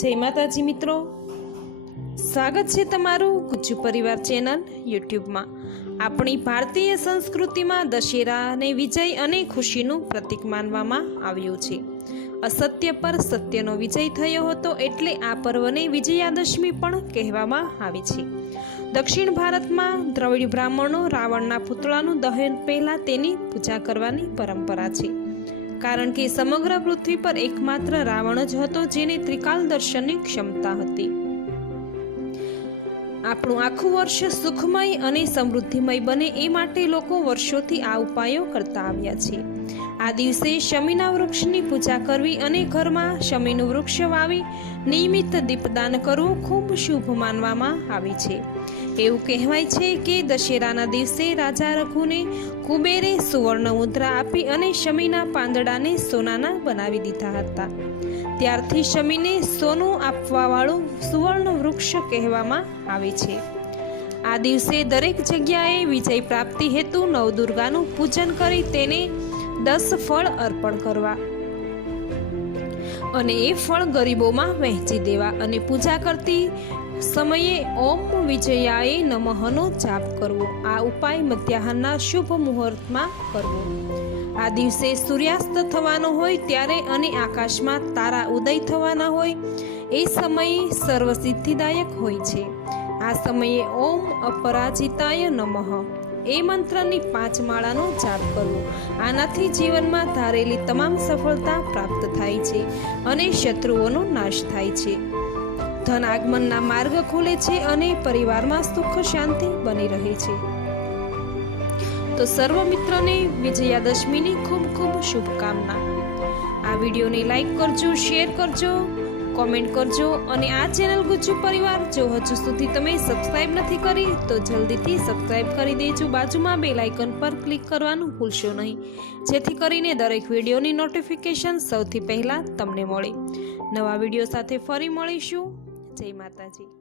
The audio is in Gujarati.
જય માતાજી મિત્રો. સ્વાગત છે તમારું ગુજ્જુ પરિવાર ચેનલ યુટ્યુબમાં. આપણી ભારતીય સંસ્કૃતિમાં દશેરાને વિજય અને ખુશીનું પ્રતીક માનવામાં આવ્યું છે. અસત્ય પર સત્યનો વિજય થયો હતો એટલે આ પર્વને વિજયાદશમી પણ કહેવામાં આવે છે. દક્ષિણ ભારતમાં દ્રવિડ બ્રાહ્મણો રાવણના પુતળાનું દહન પહેલાં તેની પૂજા કરવાની પરંપરા છે. કારણ કે સમગ્ર પૃથ્વી પર એકમાત્ર રાવણ જ હતો જેને ત્રિકાલ દર્શનની ક્ષમતા હતી. આપણું આખું વર્ષ સુખમય અને સમૃદ્ધિમય બને એ માટે લોકો વર્ષોથી આ ઉપાયો કરતા આવ્યા છે. આ દિવસે શમીના વૃક્ષની પૂજા કરવી અને ઘરમાં શમીનું વૃક્ષ વાવી, નિયમિત દીપદાન કરવું ખૂબ શુભ માનવામાં આવે છે. એવું કહેવાય છે કે દશેરાના દિવસે રાજા રઘુને કુબેરે સુવર્ણ મુદ્રા આપી અને શમીના પાંદડાને સોનાના બનાવી દીધા હતા. ત્યારથી શમીને સોનું આપવાવાળું સુવર્ણ વૃક્ષ કહેવામાં આવે છે. આ દિવસે દરેક જગ્યાએ વિજય પ્રાપ્તિ હેતુ નવદુર્ગાનું પૂજન કરી તેને દસ ફળ અર્પણ કરવા અને એ ફળ ગરીબોમાં વહેંચી દેવા અને પૂજા કરતી સમયે ઓમ વિજયાએ નમઃનો જાપ કરવો. આ ઉપાય મધ્યાહનના શુભ મુહૂર્તમાં કરવો. આ દિવસે સૂર્યાસ્ત થવાનો હોય ત્યારે અને આકાશમાં તારા ઉદય થવાના હોય, એ સમયે સર્વસિદ્ધિદાયક હોય છે. આ સમયે ઓમ અપરાજિતાય નમઃ. એ મંત્રની પાંચ માળાનો જાપ કરવો. આનાથી જીવનમાં ધારેલી તમામ સફળતા પ્રાપ્ત થાય છે અને શત્રુઓનો નાશ થાય છે. ધન આગમનના માર્ગ ખુલે છે અને પરિવારમાં સુખ શાંતિ બની રહે છે. તો સર્વ મિત્રોને વિજયાદશમીની ખૂબ ખૂબ શુભકામના. આ વિડીયોને લાઈક કરજો, શેર કરજો, કોમેન્ટ કરજો અને આ ચેનલ ગુજ્જુ પરિવાર જો હજુ સુધી તમે સબસ્ક્રાઇબ નથી કરી તો જલ્દીથી સબસ્ક્રાઇબ કરી દેજો. બાજુમાં બે લાઇકન પર ક્લિક કરવાનું ભૂલશો નહીં. જેથી કરીને દરેક વિડીયોની નોટિફિકેશન સૌથી પહેલાં તમને મળે. નવા વીડિયો સાથે ફરી મળીશું. જય માતાજી.